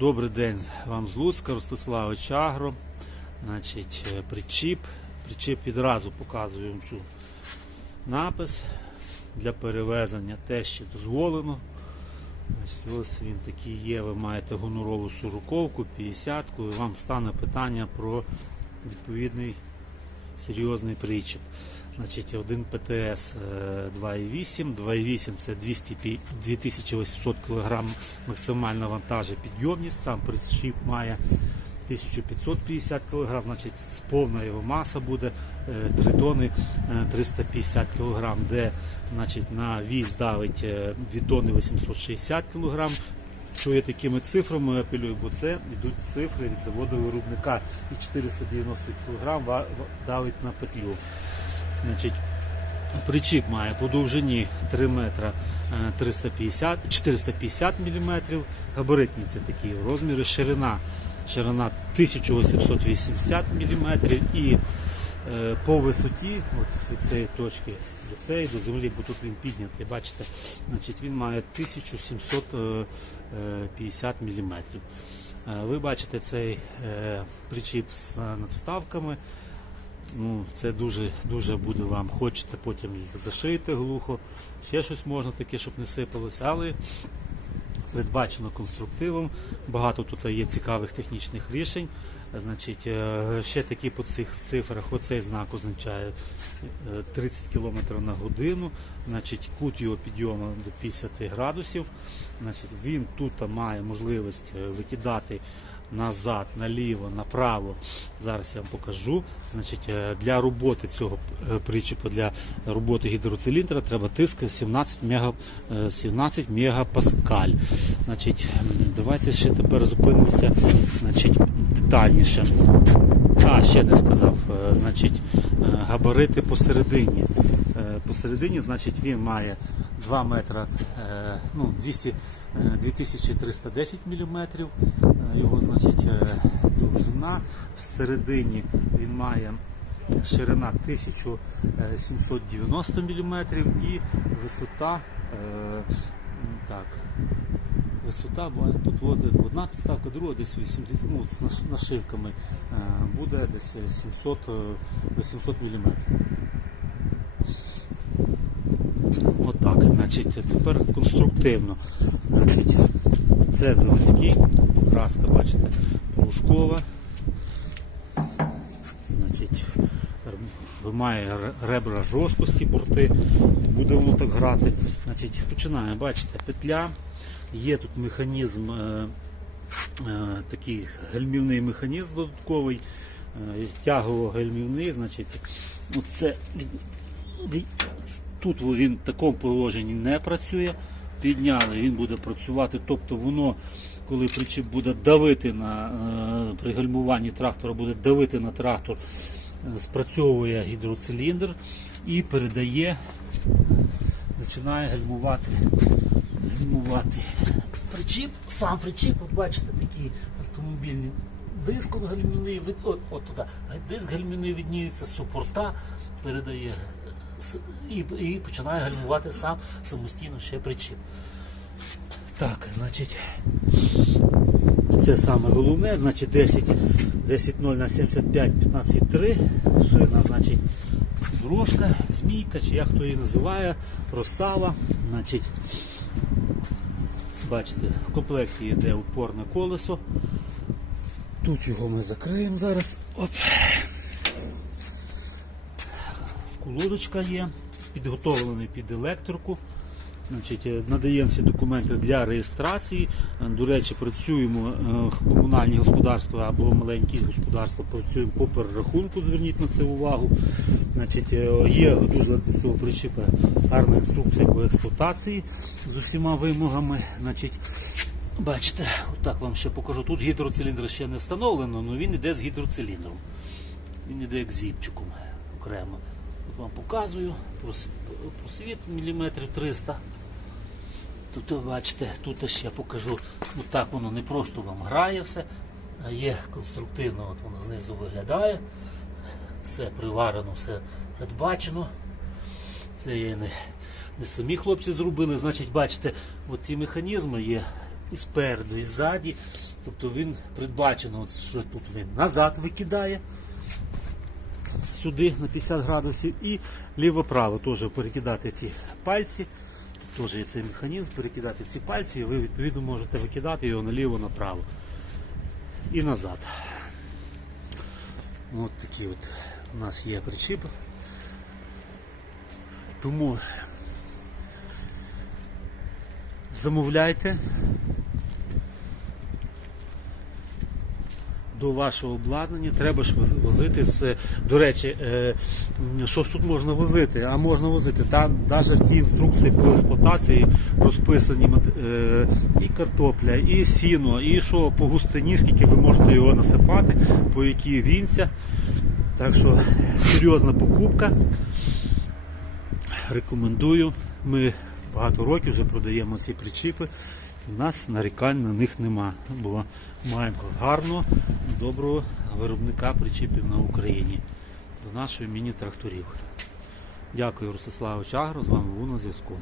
Добрий день вам з Луцька, Ростиславович Агро. Значить, е, причіп. Причіп відразу показую цю напис для перевезення те, що дозволено. Значить, ось він такий є. Ви маєте гонорову сороковку, 50-ку, і вам стане питання про відповідний серйозний причіп. Значить, один ПТС е, 2,8. 2,8 це 200 2800 кг максимальна вантажа підйомність. Сам причіп має 1550 кг, значить повна його маса буде е, 3 тони е, 350 кг, де значить, на віз давить е, 2 тони 860 кг. Що я такими цифрами апелюю, бо це йдуть цифри від заводу виробника і 490 кг давить на петлю. Значить, Причіп має по довжині 3 метра е, 350, 450 мм, габаритні це такі розміри, ширина, ширина 1880 мм і е, по висоті от від цієї точки до цієї до землі, бо тут він піднятий, бачите, значить він має 1750 мм. Е, Ви бачите цей е, причіп з е, надставками. Ну, це дуже, дуже буде вам. Хочете потім зашити глухо, ще щось можна таке, щоб не сипалося, але передбачено конструктивом. Багато тут є цікавих технічних рішень. Значить, е, ще такі по цих цифрах, оцей знак означає е, 30 км на годину. Значить, кут його підйому до 50 градусів. Значить, він тут має можливість е, викидати назад, наліво, направо. Зараз я вам покажу. Значить, е, для роботи цього е, причепу, для роботи гідроциліндра треба тиск 17 мега, е, 17 мегапаскаль. Значить, давайте ще тепер зупинимося значить, детальніше. А, ще не сказав. Е, Значить, е, габарити посередині. Е, Посередині, значить, він має 2 метра, е, ну, 200, е, 2310 мм. Його, значить, е, довжина. Всередині він має ширина 1790 мм і висота. е, Так, висота тут одна підставка, друга десь 80, ну, з нашивками е, буде десь 700, е, 800 мм. Отак, значить, тепер конструктивно. Значить, це заводський, краска, бачите, порошкова. Значить, вимає ребра жорсткості борти, буде воно так грати. Значить, починаємо, бачите, петля, є тут механізм, е, е, такий гальмівний механізм додатковий, е, тягово-гальмівний, значить, це тут він в такому положенні не працює. Підняли, він буде працювати, тобто воно, коли причіп буде давити на е, при гальмуванні трактора, буде давити на трактор, е, спрацьовує гідроциліндр і передає, починає гальмувати, гальмувати. Причіп, сам причіп, от бачите, такий автомобільний диск гальмівний, от, от туди, диск гальмівний відніється, супорта передає і, і починає гальмувати сам самостійно ще причіп. Так, значить, це саме головне, значить 10, 10.0 на 75, 15.3, шина, значить, дорожка, змійка, чи як хто її називає, просава, значить, бачите, в комплекті йде упорне колесо. Тут його ми закриємо зараз. Оп. Колодочка є, підготовлений під електрику. Значить, е, надаємо всі документи для реєстрації. Е, До речі, працюємо е, комунальні господарства або маленькі господарства, працюємо по перерахунку, зверніть на це увагу. Значить, є дуже до цього причіпа гарна інструкція по експлуатації з усіма вимогами. Значить, бачите, отак вам ще покажу. Тут гідроциліндр ще не встановлено, але він йде з гідроциліндром. Він йде як зіпчиком окремо. От вам показую, прос- просвіт міліметрів 300. Тут бачите, тут ще покажу, ну так воно не просто вам грає все, а є конструктивно, от воно знизу виглядає. Все приварено, все передбачено. Це є не, не самі хлопці зробили. Значить, бачите, от ці механізми є і спереду, і ззаді. Тобто він передбачено, от, що тут він назад викидає сюди на 50 градусів і ліво-право теж перекидати ці пальці. Теж є цей механізм, перекидати ці пальці, і ви відповідно можете викидати його наліво, направо і назад. От такі от у нас є причіпи. Тому замовляйте до вашого обладнання. Треба ж возити з. До речі, е, що тут можна возити? А можна возити. Там навіть в тій інструкції по експлуатації розписані е, і картопля, і сіно, і що по густині, скільки ви можете його насипати, по якій вінця. Так що серйозна покупка. Рекомендую. Ми багато років вже продаємо ці причіпи. У нас нарікань на них нема, бо маємо гарного, доброго виробника причіпів на Україні до нашої міні-тракторів. Дякую, Ростиславу Агро, з вами був на зв'язку.